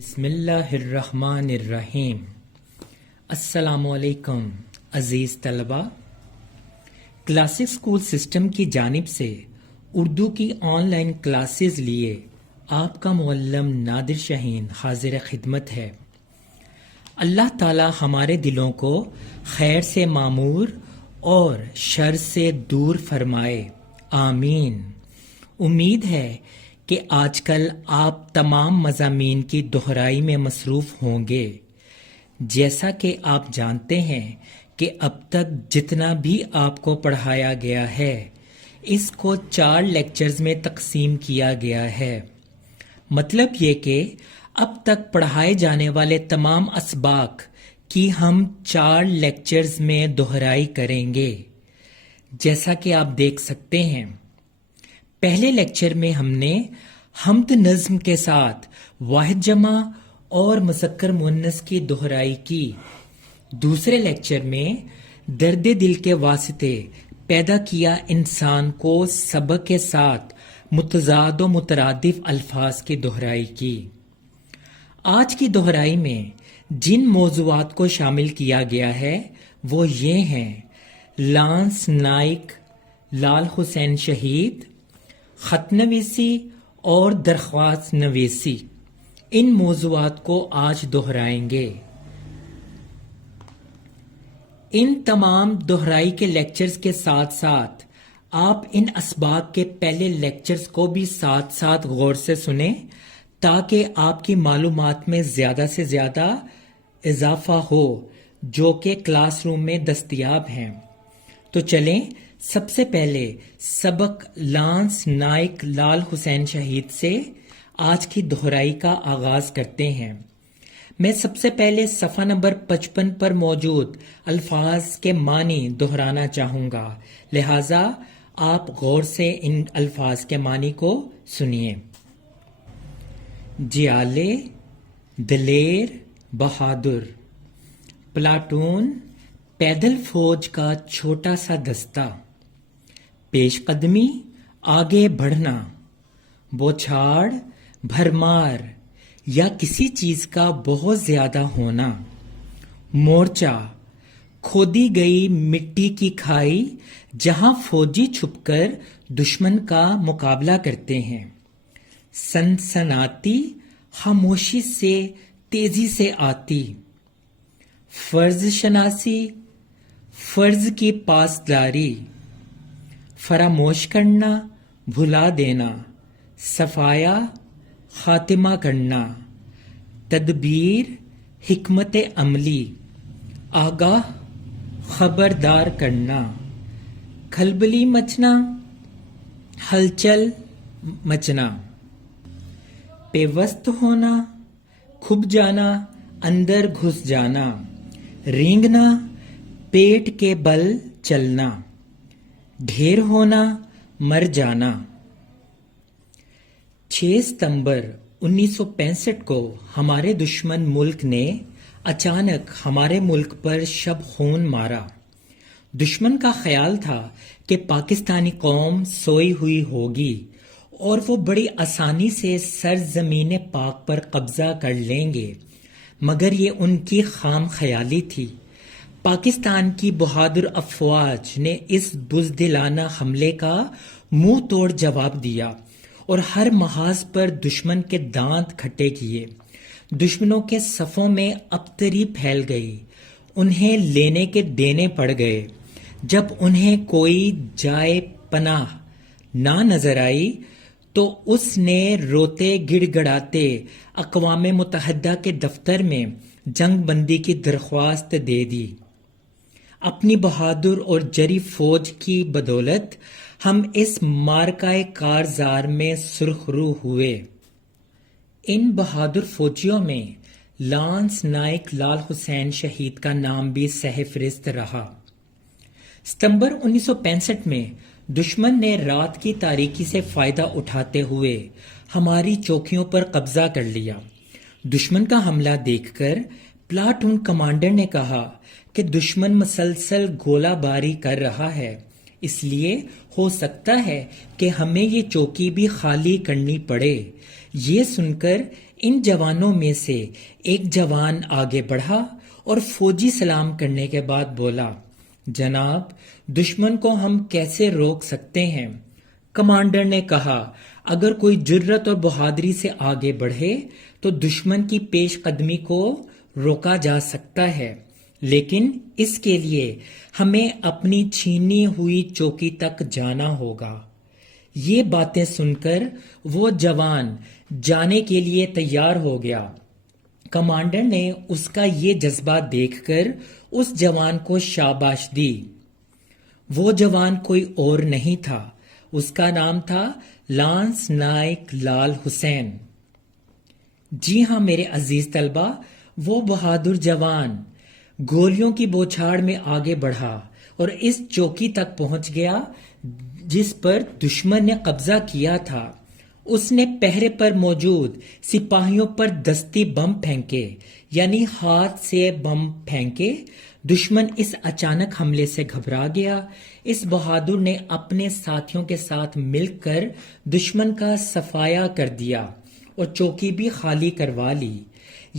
بسم اللہ الرحمن الرحیم۔ السلام علیکم عزیز طلبہ، کلاسک اسکول سسٹم کی جانب سے اردو کی آن لائن کلاسز لیے آپ کا معلم نادر شاہین حاضر خدمت ہے۔ اللہ تعالی ہمارے دلوں کو خیر سے معمور اور شر سے دور فرمائے، آمین۔ امید ہے کہ آج کل آپ تمام مضامین کی دہرائی میں مصروف ہوں گے۔ جیسا کہ آپ جانتے ہیں کہ اب تک جتنا بھی آپ کو پڑھایا گیا ہے اس کو 4 لیکچرز میں تقسیم کیا گیا ہے۔ مطلب یہ کہ اب تک پڑھائے جانے والے تمام اسباق کی ہم 4 لیکچرز میں دہرائی کریں گے۔ جیسا کہ آپ دیکھ سکتے ہیں، پہلے لیکچر میں ہم نے حمد نظم کے ساتھ واحد جمع اور مذکر مؤنث کی دہرائی کی۔ دوسرے لیکچر میں درد دل کے واسطے پیدا کیا انسان کو سبق کے ساتھ متضاد و مترادف الفاظ کی دہرائی کی۔ آج کی دہرائی میں جن موضوعات کو شامل کیا گیا ہے وہ یہ ہیں: لانس نائک لال حسین شہید، خط نویسی اور درخواست نویسی۔ ان موضوعات کو آج دہرائیں گے۔ ان تمام دہرائی کے لیکچرز کے ساتھ ساتھ آپ ان اسباق کے پہلے لیکچرز کو بھی ساتھ ساتھ غور سے سنیں تاکہ آپ کی معلومات میں زیادہ سے زیادہ اضافہ ہو جو کہ کلاس روم میں دستیاب ہیں۔ تو چلیں سب سے پہلے سبق لانس نائک لال حسین شہید سے آج کی دہرائی کا آغاز کرتے ہیں۔ میں سب سے پہلے صفحہ نمبر 55 پر موجود الفاظ کے معنی دہرانا چاہوں گا، لہٰذا آپ غور سے ان الفاظ کے معنی کو سنیے۔ جیالے، دلیر، بہادر۔ پلاٹون، پیدل فوج کا چھوٹا سا دستہ۔ پیش قدمی، آگے بڑھنا۔ بوچھاڑ، بھرمار یا کسی چیز کا بہت زیادہ ہونا۔ مورچہ، کھودی گئی مٹی کی کھائی جہاں فوجی چھپ کر دشمن کا مقابلہ کرتے ہیں۔ سنسناتی، خاموشی سے تیزی سے آتی۔ فرض شناسی، فرض کی پاسداری۔ فراموش کرنا، بھلا دینا۔ صفایا، خاتمہ کرنا۔ تدبیر، حکمت عملی۔ آگاہ، خبردار کرنا۔ کھلبلی مچنا، ہلچل مچنا۔ پیوست ہونا، کھب جانا، اندر گھس جانا۔ رینگنا، پیٹ کے بل چلنا۔ ڈھیر ہونا، مر جانا۔ 6 ستمبر 1965 کو ہمارے دشمن ملک نے اچانک ہمارے ملک پر شب خون مارا۔ دشمن کا خیال تھا کہ پاکستانی قوم سوئی ہوئی ہوگی اور وہ بڑی آسانی سے سرزمین پاک پر قبضہ کر لیں گے، مگر یہ ان کی خام خیالی تھی۔ پاکستان کی بہادر افواج نے اس بزدلانہ حملے کا منہ توڑ جواب دیا اور ہر محاذ پر دشمن کے دانت کھٹے کیے۔ دشمنوں کے صفوں میں ابتری پھیل گئی، انہیں لینے کے دینے پڑ گئے۔ جب انہیں کوئی جائے پناہ نہ نظر آئی تو اس نے روتے گڑ گڑاتے اقوام متحدہ کے دفتر میں جنگ بندی کی درخواست دے دی۔ اپنی بہادر اور جری فوج کی بدولت ہم اس معرکہ کارزار میں سرخ رو ہوئے۔ ان بہادر فوجیوں میں لانس نائک لال حسین شہید کا نام بھی سہ فہرست رہا۔ ستمبر 1965 میں دشمن نے رات کی تاریکی سے فائدہ اٹھاتے ہوئے ہماری چوکیوں پر قبضہ کر لیا۔ دشمن کا حملہ دیکھ کر پلاٹون کمانڈر نے کہا کہ دشمن مسلسل گولہ باری کر رہا ہے، اس لیے ہو سکتا ہے کہ ہمیں یہ چوکی بھی خالی کرنی پڑے۔ یہ سن کر ان جوانوں میں سے ایک جوان آگے بڑھا اور فوجی سلام کرنے کے بعد بولا، جناب، دشمن کو ہم کیسے روک سکتے ہیں؟ کمانڈر نے کہا، اگر کوئی جرت اور بہادری سے آگے بڑھے تو دشمن کی پیش قدمی کو روکا جا سکتا ہے، لیکن اس کے لیے ہمیں اپنی چھینی ہوئی چوکی تک جانا ہوگا۔ یہ باتیں سن کر وہ جوان جانے کے لیے تیار ہو گیا۔ کمانڈر نے اس کا یہ جذبہ دیکھ کر اس جوان کو شاباش دی۔ وہ جوان کوئی اور نہیں تھا، اس کا نام تھا لانس نائک لال حسین۔ جی ہاں میرے عزیز طلبہ، وہ بہادر جوان گولیوں کی بوچھاڑ میں آگے بڑھا اور اس چوکی تک پہنچ گیا جس پر دشمن نے قبضہ کیا تھا۔ اس نے پہرے پر موجود سپاہیوں پر دستی بم پھینکے، یعنی ہاتھ سے بم پھینکے۔ دشمن اس اچانک حملے سے گھبرا گیا۔ اس بہادر نے اپنے ساتھیوں کے ساتھ مل کر دشمن کا صفایا کر دیا اور چوکی بھی خالی کروا لی۔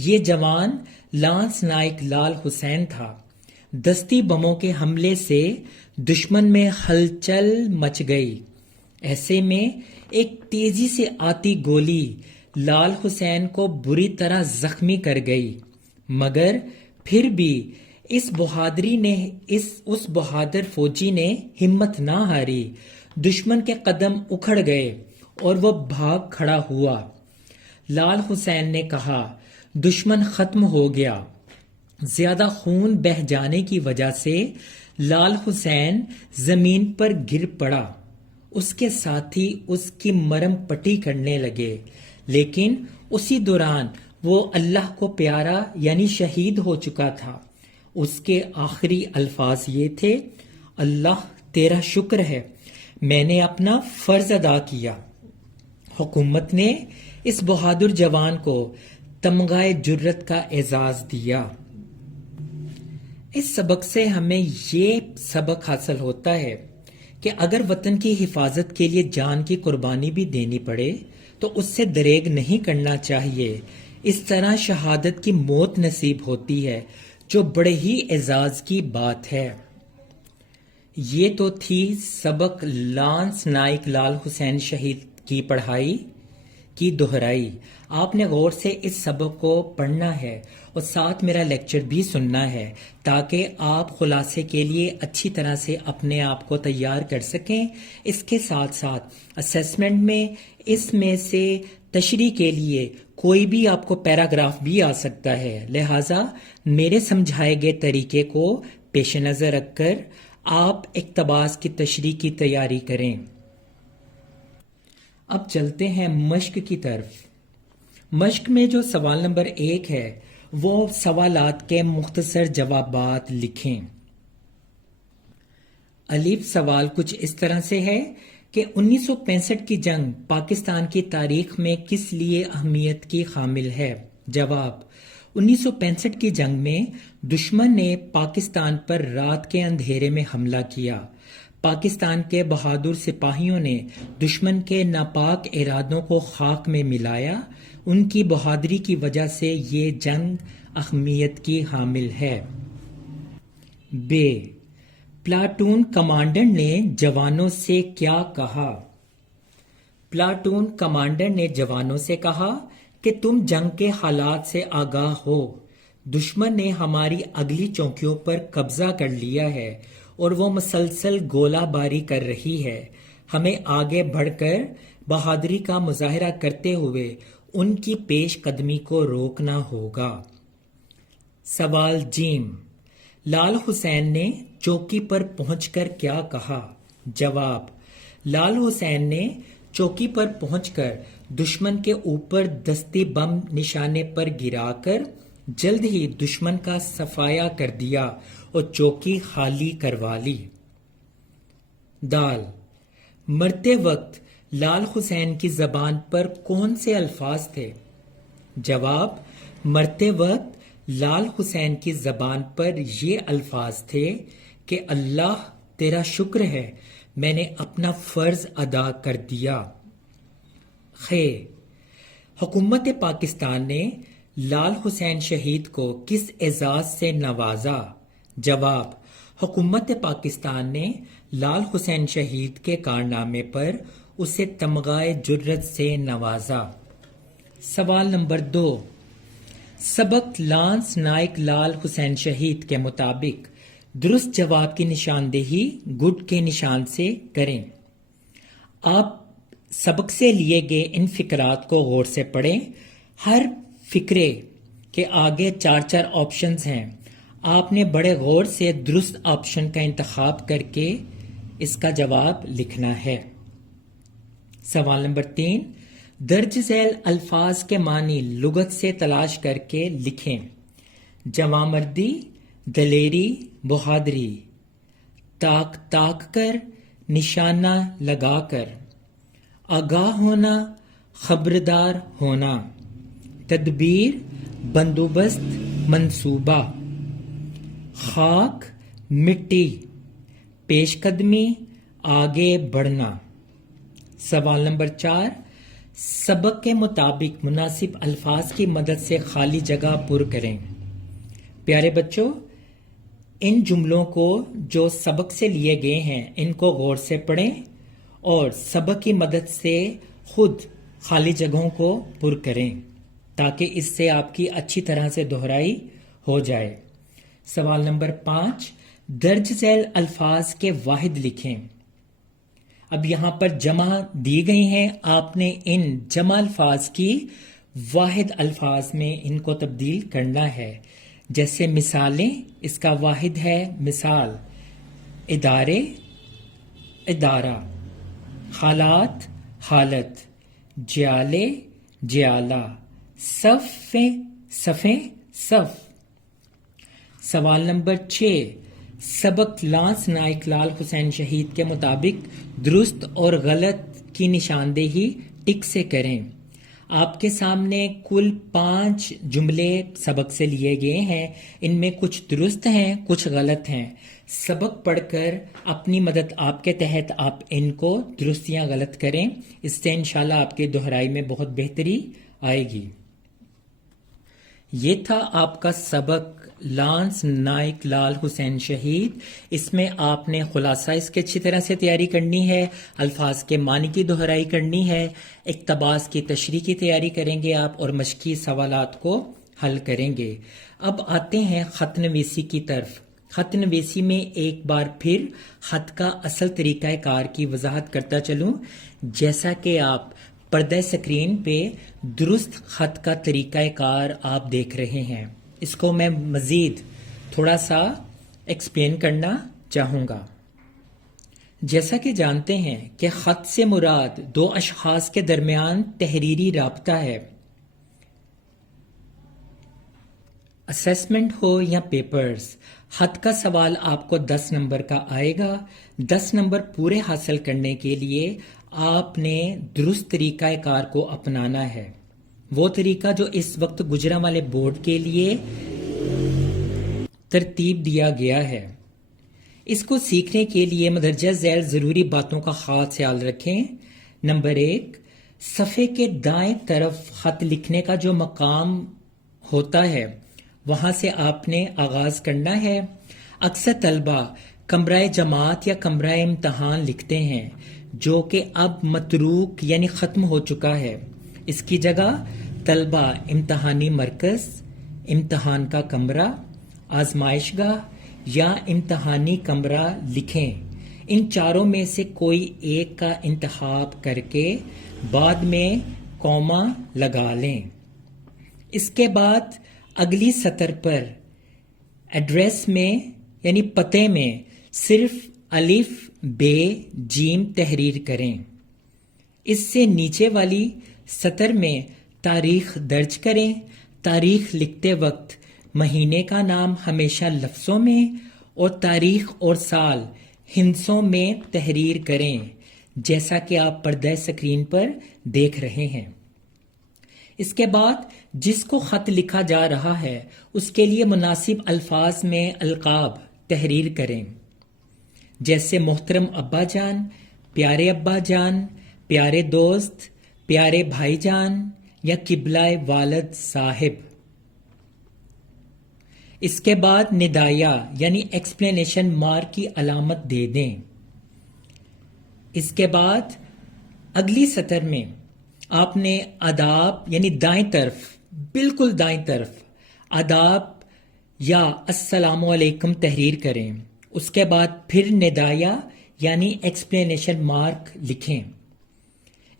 یہ جوان لانس نائک لال حسین تھا۔ دستی بموں کے حملے سے دشمن میں ہلچل مچ گئی۔ ایسے میں ایک تیزی سے آتی گولی لال حسین کو بری طرح زخمی کر گئی، مگر پھر بھی اس بہادر فوجی نے ہمت نہ ہاری۔ دشمن کے قدم اکھڑ گئے اور وہ بھاگ کھڑا ہوا۔ لال حسین نے کہا، دشمن ختم ہو گیا۔ زیادہ خون بہہ جانے کی وجہ سے لال حسین زمین پر گر پڑا۔ اس کے ساتھی اس کی مرہم پٹی کرنے لگے، لیکن اسی دوران وہ اللہ کو پیارا یعنی شہید ہو چکا تھا۔ اس کے آخری الفاظ یہ تھے، اللہ تیرا شکر ہے، میں نے اپنا فرض ادا کیا۔ حکومت نے اس بہادر جوان کو تمغہ جرت کا اعزاز دیا۔ اس سبق سے ہمیں یہ سبق حاصل ہوتا ہے کہ اگر وطن کی حفاظت کے لیے جان کی قربانی بھی دینی پڑے تو اس سے دریغ نہیں کرنا چاہیے۔ اس طرح شہادت کی موت نصیب ہوتی ہے، جو بڑے ہی اعزاز کی بات ہے۔ یہ تو تھی سبق لانس نائک لال حسین شہید کی پڑھائی کی دہرائی۔ آپ نے غور سے اس سبق کو پڑھنا ہے اور ساتھ میرا لیکچر بھی سننا ہے تاکہ آپ خلاصے کے لیے اچھی طرح سے اپنے آپ کو تیار کر سکیں۔ اس کے ساتھ ساتھ اسیسمنٹ میں اس میں سے تشریح کے لیے کوئی بھی آپ کو پیراگراف بھی آ سکتا ہے، لہٰذا میرے سمجھائے گئے طریقے کو پیش نظر رکھ کر آپ اقتباس کی تشریح کی تیاری کریں۔ اب چلتے ہیں مشق کی طرف۔ مشق میں جو سوال نمبر 1 ہے وہ سوالات کے مختصر جوابات لکھیں۔ الف سوال کچھ اس طرح سے ہے کہ 1965 کی جنگ پاکستان کی تاریخ میں کس لیے اہمیت کی حامل ہے؟ جواب، 1965 کی جنگ میں دشمن نے پاکستان پر رات کے اندھیرے میں حملہ کیا۔ پاکستان کے بہادر سپاہیوں نے دشمن کے ناپاک ارادوں کو خاک میں ملایا۔ ان کی بہادری کی وجہ سے یہ جنگ اہمیت کی حامل ہے۔ ب، پلاٹون کمانڈر نے جوانوں سے کیا کہا؟ پلاٹون کمانڈر نے جوانوں سے کہا کہ تم جنگ کے حالات سے آگاہ ہو۔ دشمن نے ہماری اگلی چوکیوں پر قبضہ کر لیا ہے اور وہ مسلسل گولہ باری کر رہی ہے۔ ہمیں آگے بڑھ کر بہادری کا مظاہرہ کرتے ہوئے ان کی پیش قدمی کو روکنا ہوگا۔ سوال جیم، لال حسین نے چوکی پر پہنچ کر کیا کہا؟ جواب، لال حسین نے چوکی پر پہنچ کر دشمن کے اوپر دستی بم نشانے پر گرا کر جلد ہی دشمن کا صفایا کر دیا اور چوکی خالی کروا لی۔ دال، مرتے وقت لال حسین کی زبان پر کون سے الفاظ تھے؟ جواب، مرتے وقت لال حسین کی زبان پر یہ الفاظ تھے کہ اللہ تیرا شکر ہے، میں نے اپنا فرض ادا کر دیا۔ خ، حکومت پاکستان نے لال حسین شہید کو کس اعزاز سے نوازا؟ جواب: حکومت پاکستان نے لال حسین شہید کے کارنامے پر اسے تمغہ جرت سے نوازا۔ سوال نمبر 2، سبق لانس نائک لال حسین شہید کے مطابق درست جواب کی نشاندہی گڈ کے نشان سے کریں۔ آپ سبق سے لیے گئے ان فقرات کو غور سے پڑھیں۔ ہر فقرے کے آگے 4 آپشنز ہیں۔ آپ نے بڑے غور سے درست آپشن کا انتخاب کر کے اس کا جواب لکھنا ہے۔ سوال نمبر 3، درج ذیل الفاظ کے معنی لغت سے تلاش کر کے لکھیں۔ جواں مردی، دلیری، بہادری، تاک تاک کر، نشانہ لگا کر، آگاہ ہونا، خبردار ہونا، تدبیر، بندوبست، منصوبہ، خاک، مٹی، پیش قدمی، آگے بڑھنا۔ سوال نمبر 4، سبق کے مطابق مناسب الفاظ کی مدد سے خالی جگہ پر کریں۔ پیارے بچوں، ان جملوں کو جو سبق سے لیے گئے ہیں ان کو غور سے پڑھیں اور سبق کی مدد سے خود خالی جگہوں کو پر کریں تاکہ اس سے آپ کی اچھی طرح سے دہرائی ہو جائے۔ سوال نمبر 5، درج ذیل الفاظ کے واحد لکھیں۔ اب یہاں پر جمع دی گئی ہیں، آپ نے ان جمع الفاظ کی واحد الفاظ میں ان کو تبدیل کرنا ہے۔ جیسے مثالیں، اس کا واحد ہے مثال، ادارے، ادارہ، حالات، حالت، جیالے، جیالہ، صفیں، صفیں، صف۔ سوال نمبر 6، سبق لانس نائک لال حسین شہید کے مطابق درست اور غلط کی نشاندہی ٹک سے کریں۔ آپ کے سامنے کل 5 جملے سبق سے لیے گئے ہیں، ان میں کچھ درست ہیں، کچھ غلط ہیں۔ سبق پڑھ کر اپنی مدد آپ کے تحت آپ ان کو درست یا غلط کریں، اس سے انشاءاللہ آپ کی دہرائی میں بہت بہتری آئے گی۔ یہ تھا آپ کا سبق لانس نائک لال حسین شہید۔ اس میں آپ نے خلاصہ اس کی اچھی طرح سے تیاری کرنی ہے، الفاظ کے معنی کی دہرائی کرنی ہے، اقتباس کی تشریح کی تیاری کریں گے آپ اور مشقی سوالات کو حل کریں گے۔ اب آتے ہیں خط نویسی کی طرف۔ خط نویسی میں ایک بار پھر خط کا اصل طریقہ کار کی وضاحت کرتا چلوں۔ جیسا کہ آپ پردہ سکرین پہ درست خط کا طریقہ کار آپ دیکھ رہے ہیں، اس کو میں مزید تھوڑا سا ایکسپلین کرنا چاہوں گا۔ جیسا کہ جانتے ہیں کہ خط سے مراد 2 اشخاص کے درمیان تحریری رابطہ ہے، اسیسمنٹ ہو یا پیپرز۔ خط کا سوال آپ کو 10 نمبر کا آئے گا۔ 10 نمبر پورے حاصل کرنے کے لیے آپ نے درست طریقہ کار کو اپنانا ہے، وہ طریقہ جو اس وقت گجرانوالے بورڈ کے لیے ترتیب دیا گیا ہے۔ اس کو سیکھنے کے لیے مندرجہ ذیل ضروری باتوں کا خاص خیال رکھیں۔ نمبر 1، صفحے کے دائیں طرف خط لکھنے کا جو مقام ہوتا ہے وہاں سے آپ نے آغاز کرنا ہے۔ اکثر طلبہ کمرہ جماعت یا کمرہ امتحان لکھتے ہیں جو کہ اب متروک یعنی ختم ہو چکا ہے۔ اس کی جگہ طلبہ امتحانی مرکز، امتحان کا کمرہ، آزمائش گاہ یا امتحانی کمرہ لکھیں۔ ان چاروں میں سے کوئی ایک کا انتخاب کر کے بعد میں کوما لگا لیں۔ اس کے بعد اگلی سطر پر ایڈریس میں یعنی پتے میں صرف الف بے جیم تحریر کریں۔ اس سے نیچے والی سطر میں تاریخ درج کریں۔ تاریخ لکھتے وقت مہینے کا نام ہمیشہ لفظوں میں اور تاریخ اور سال ہندسوں میں تحریر کریں، جیسا کہ آپ پردہ سکرین پر دیکھ رہے ہیں۔ اس کے بعد جس کو خط لکھا جا رہا ہے اس کے لیے مناسب الفاظ میں القاب تحریر کریں، جیسے محترم ابا جان، پیارے ابا جان، پیارے دوست، پیارے بھائی جان یا قبلہ والد صاحب. اس کے بعد ندایا یعنی ایکسپلینیشن مارک کی علامت دے دیں. اس کے بعد اگلی سطر میں آپ نے آداب یعنی دائیں طرف، بالکل دائیں طرف آداب یا السلام علیکم تحریر کریں. اس کے بعد پھر ندایا یعنی ایکسپلینیشن مارک لکھیں.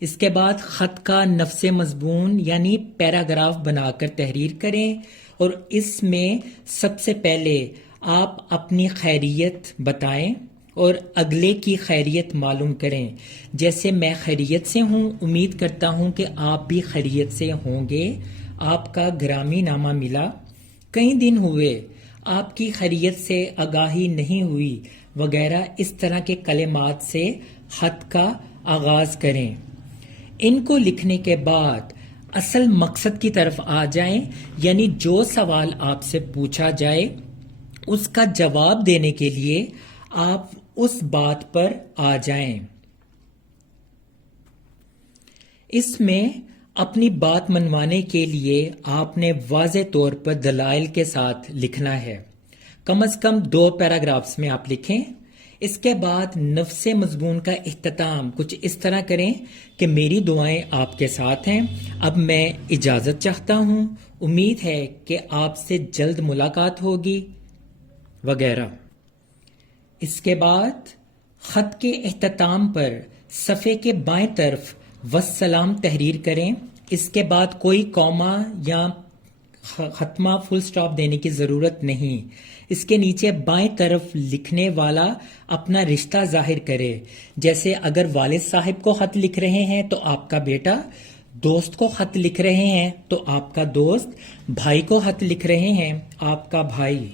اس کے بعد خط کا نفس مضمون یعنی پیراگراف بنا کر تحریر کریں، اور اس میں سب سے پہلے آپ اپنی خیریت بتائیں اور اگلے کی خیریت معلوم کریں. جیسے میں خیریت سے ہوں، امید کرتا ہوں کہ آپ بھی خیریت سے ہوں گے. آپ کا گرامی نامہ ملا، کئی دن ہوئے، آپ کی خیریت سے آگاہی نہیں ہوئی وغیرہ اس طرح کے کلمات سے خط کا آغاز کریں. ان کو لکھنے کے بعد اصل مقصد کی طرف آ جائیں، یعنی جو سوال آپ سے پوچھا جائے اس کا جواب دینے کے لیے آپ اس بات پر آ جائیں. اس میں اپنی بات منوانے کے لیے آپ نے واضح طور پر دلائل کے ساتھ لکھنا ہے. کم از کم 2 پیراگرافز میں آپ لکھیں. اس کے بعد نفس مضمون کا اختتام کچھ اس طرح کریں کہ میری دعائیں آپ کے ساتھ ہیں، اب میں اجازت چاہتا ہوں، امید ہے کہ آپ سے جلد ملاقات ہوگی وغیرہ. اس کے بعد خط کے اختتام پر صفحے کے بائیں طرف والسلام تحریر کریں. اس کے بعد کوئی کوما یا ختمہ فل سٹاپ دینے کی ضرورت نہیں. اس کے نیچے بائیں طرف لکھنے والا اپنا رشتہ ظاہر کرے. جیسے اگر والد صاحب کو خط لکھ رہے ہیں تو آپ کا بیٹا، دوست کو خط لکھ رہے ہیں تو آپ کا دوست، بھائی کو خط لکھ رہے ہیں آپ کا بھائی.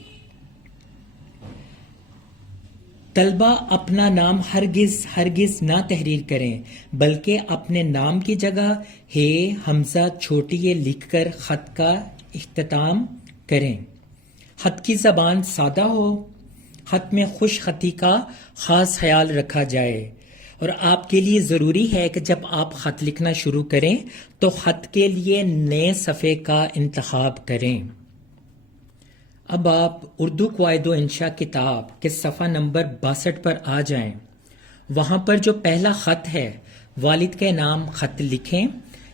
طلبہ اپنا نام ہرگز نہ تحریر کریں، بلکہ اپنے نام کی جگہ ہے حمزہ چھوٹی یہ لکھ کر خط کا اختتام کریں. خط کی زبان سادہ ہو. خط میں خوش خطی کا خاص خیال رکھا جائے، اور آپ کے لیے ضروری ہے کہ جب آپ خط لکھنا شروع کریں تو خط کے لیے نئے صفحے کا انتخاب کریں. اب آپ اردو قواعد و انشاء کتاب کے صفحہ نمبر 62 پر آ جائیں. وہاں پر جو پہلا خط ہے، والد کے نام خط لکھیں،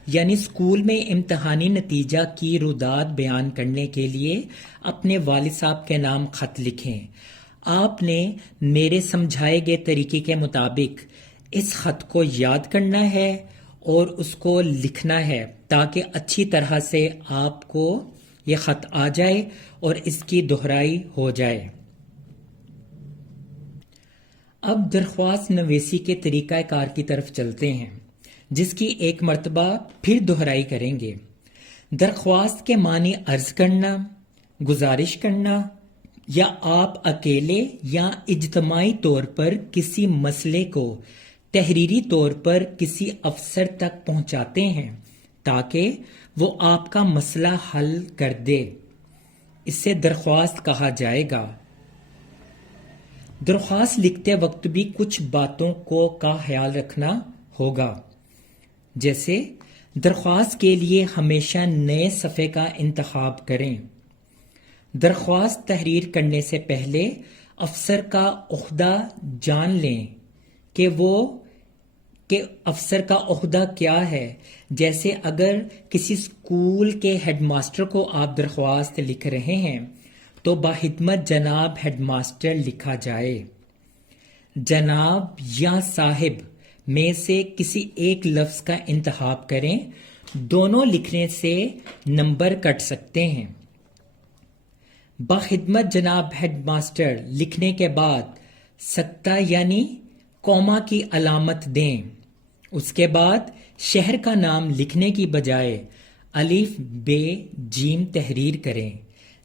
یعنی اسکول میں امتحانی نتیجہ کی روداد بیان کرنے کے لیے اپنے والد صاحب کے نام خط لکھیں. آپ نے میرے سمجھائے گئے طریقے کے مطابق اس خط کو یاد کرنا ہے اور اس کو لکھنا ہے تاکہ اچھی طرح سے آپ کو یہ خط آ جائے اور اس کی دہرائی ہو جائے. اب درخواست نویسی کے طریقہ کار کی طرف چلتے ہیں، جس کی ایک مرتبہ پھر دہرائی کریں گے. درخواست کے معنی عرض کرنا، گزارش کرنا، یا آپ اکیلے یا اجتماعی طور پر کسی مسئلے کو تحریری طور پر کسی افسر تک پہنچاتے ہیں تاکہ وہ آپ کا مسئلہ حل کر دے. اسے درخواست کہا جائے گا. درخواست لکھتے وقت بھی کچھ باتوں کا خیال رکھنا ہوگا، جیسے درخواست کے لیے ہمیشہ نئے صفحے کا انتخاب کریں. درخواست تحریر کرنے سے پہلے افسر کا عہدہ جان لیں کہ افسر کا عہدہ کیا ہے. جیسے اگر کسی اسکول کے ہیڈ ماسٹر کو آپ درخواست لکھ رہے ہیں تو باخدمت جناب ہیڈ ماسٹر لکھا جائے. جناب یا صاحب میں سے کسی ایک لفظ کا انتخاب کریں، دونوں لکھنے سے نمبر کٹ سکتے ہیں. باخدمت جناب ہیڈ ماسٹر لکھنے کے بعد سکتہ یعنی کوما کی علامت دیں. اس کے بعد شہر کا نام لکھنے کی بجائے الف بے جیم تحریر کریں،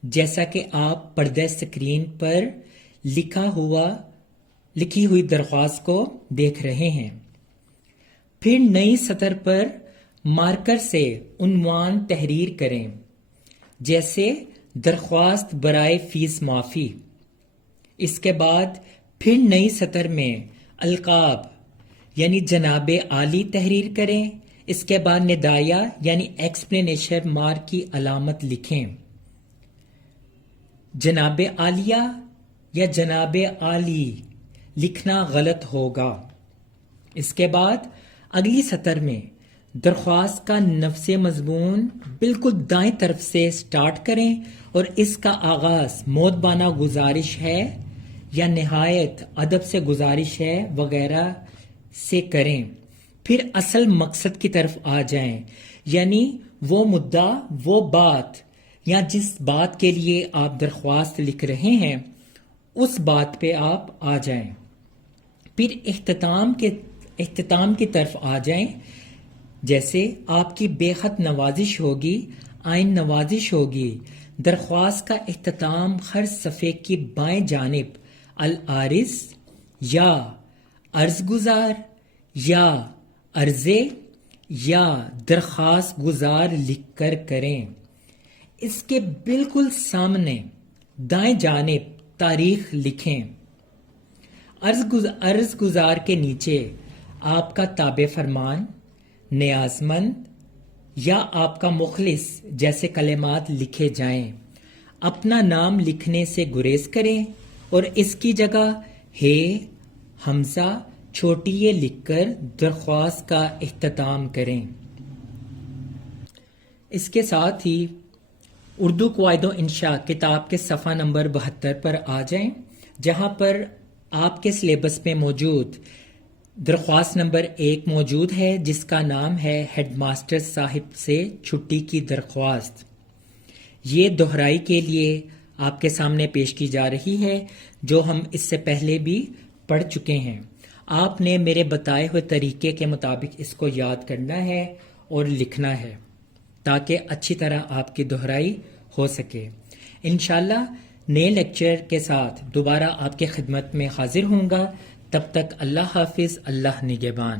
جیسا کہ آپ پردہ اسکرین پر لکھی ہوئی درخواست کو دیکھ رہے ہیں. پھر نئی سطر پر مارکر سے عنوان تحریر کریں، جیسے درخواست برائے فیس معافی. اس کے بعد پھر نئی سطر میں القاب یعنی جناب عالی تحریر کریں. اس کے بعد ندائیہ یعنی ایکسپلینیشن مارک کی علامت لکھیں. جناب عالیہ یا جناب عالی لکھنا غلط ہوگا. اس کے بعد اگلی سطر میں درخواست کا نفس مضمون بالکل دائیں طرف سے سٹارٹ کریں اور اس کا آغاز مؤدبانہ گزارش ہے یا نہایت ادب سے گزارش ہے وغیرہ سے کریں. پھر اصل مقصد کی طرف آ جائیں، یعنی وہ مدعا، وہ بات یا جس بات کے لیے آپ درخواست لکھ رہے ہیں اس بات پہ آپ آ جائیں. پھر اختتام کی طرف آ جائیں، جیسے آپ کی بے خط نوازش ہوگی، آئین نوازش ہوگی. درخواست کا اختتام ہر صفحے کی بائیں جانب العارض یا عرض گزار یا عرضے یا درخواست گزار لکھ کر کریں. اس کے بالکل سامنے دائیں جانب تاریخ لکھیں. عرض گزار کے نیچے آپ کا تابع فرمان، نیاز مند یا آپ کا مخلص جیسے کلمات لکھے جائیں. اپنا نام لکھنے سے گریز کریں اور اس کی جگہ ہے حمزہ چھوٹی یہ لکھ کر درخواست کا اختتام کریں. اس کے ساتھ ہی اردو قواعد و انشاء کتاب کے صفحہ نمبر 72 پر آ جائیں، جہاں پر آپ کے سلیبس میں موجود درخواست نمبر 1 موجود ہے، جس کا نام ہے ہیڈ ماسٹر صاحب سے چھٹی کی درخواست. یہ دہرائی کے لیے آپ کے سامنے پیش کی جا رہی ہے، جو ہم اس سے پہلے بھی پڑھ چکے ہیں. آپ نے میرے بتائے ہوئے طریقے کے مطابق اس کو یاد کرنا ہے اور لکھنا ہے تاکہ اچھی طرح آپ کی دہرائی ہو سکے. انشاءاللہ نئے لیکچر کے ساتھ دوبارہ آپ کے خدمت میں حاضر ہوں گا. تب تک اللہ حافظ، اللہ نگہبان.